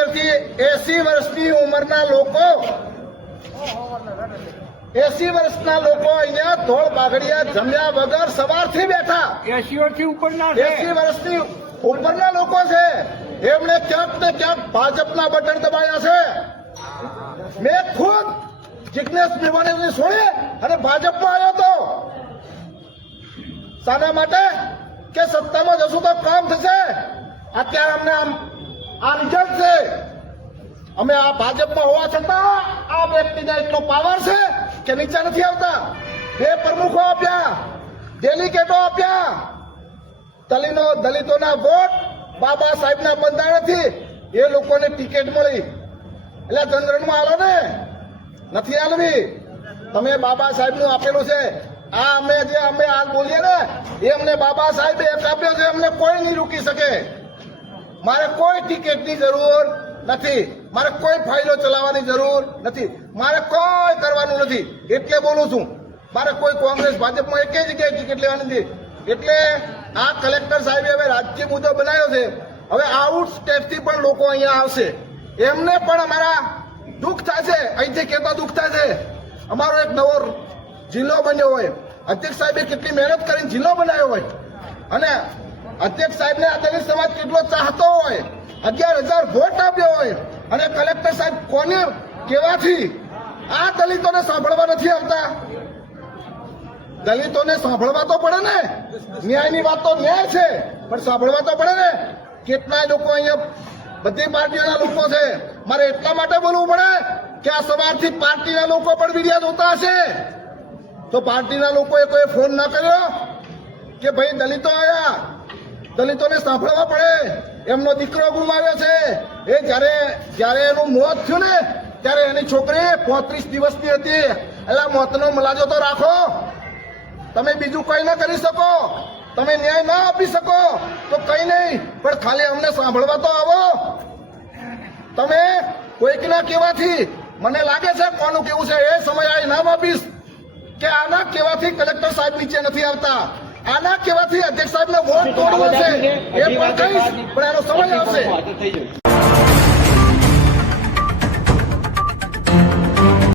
70 થી 80 વર્ષની ઉંમરના લોકો 80 વર્ષના લોકો અહીંયા ધોળ બાગડિયા જમ્યા વગર સવારથી બેઠા 80 થી ઉપરના 80 વર્ષની ઉપરના લોકો છે. એમણે ક્યાંક ને ક્યાંક ભાજપના બટન દબાયા છે. મેં ખુદ જિજ્ઞેશ મેવાણીને છોડી અને ભાજપમાં આવ્યો હતો. શાના માટે કે સત્તામાં જશું તો કામ થશે. અત્યારે અમને આ રિઝલ્ટ છે. અમે આ ભાજપમાં હોવા છતાં આ વ્યક્તિને એટલો પાવર છે કે નીચે નથી આવતા. 2 પ્રમુખો આપ્યા, ડેલિગેટો આપ્યા. દલિતોના વોટ બાબા સાહેબના બંધારણથી એ લોકોને ટિકિટ મળી. એટલે ચંદ્રનમાં આલો ને નથી આલવી. તમે બાબા સાહેબનું આપેલું છે. આ અમે હાલ બોલીએ ને એ અમને બાબા સાહેબે એક આપ્યો છે. અમને કોઈ નહીં રોકી શકે. મારે કોઈ ટિકિટની જરૂર નથી. મારે કોઈ ફાઇલો ચલાવવાની જરૂર નથી. મારે કોઈ કરવાનું નથી. એટલે બોલું છું. મારે કોઈ કોંગ્રેસ ભાજપમાં એક જગ્યાએ ટિકિટ લેવાની નથી. એટલે આ કલેક્ટર સાહેબે હવે રાજ્ય મુદ્દો બનાવ્યો છે. હવે આઉટ સ્ટેટથી પણ લોકો અહીંયા આવશે. એમને પણ અમારા દુઃખ થાય છે. અહીંથી કહેતા દુઃખ થાય છે. અમારો એક નવો જિલ્લો બન્યો હોય, અધ્યક્ષ સાહેબે કેટલી મહેનત કરીને જિલ્લો બનાવ્યો હોય અને અધ્યક્ષ સાહેબને આ દલિત સમાજ કેટલો ચાહતો હોય, 11,000 વોટ આપ્યો હોય અને કલેક્ટર સાહેબ કોને કેવાથી આ દલિતોને સાંભળવા નથી આવતા. દલિતોને સાંભળવા તો પડે ને. ન્યાયની વાત તો ન્યાય છે, પણ સાંભળવા તો પડે ને. કેટલાય લોકો અહીંયા બધી પાર્ટીઓના લોકો છે. મારે એટલા માટે બોલવું પડે કે આ સવારથી પાર્ટીના લોકો પણ વિડિયો જોતા હશે. તો પાર્ટીના લોકોએ કોઈ ફોન ના કર્યો કે ભાઈ દલિતો આવ્યા, દલિતોને સાંભળવા પડે. એમનો દીકરો ગુમાવ્યો છે. એ જ્યારે એનું મોત થયું ને ત્યારે એની છોકરી 35 દિવસની હતી. એટલે મોતનો મલાજો તો રાખો. તમે બીજું કઈ ના કરી શકો, તમે ન્યાય ના આપી શકો તો કઈ નહીં, પણ ખાલી અમને સાંભળવા તો આવો. તમે કોઈકના કહેવાથી, મને લાગે છે કોનું કેવું છે એ સમય આ ઇનામ આપીશ કે આના કહેવાથી કલેક્ટર સાહેબ નીચે નથી આવતા. આના કહેવાથી અધ્યક્ષ સાહેબને વોટ તોડવો છે એ પણ કહીશ, પણ એનો સમય આવશે.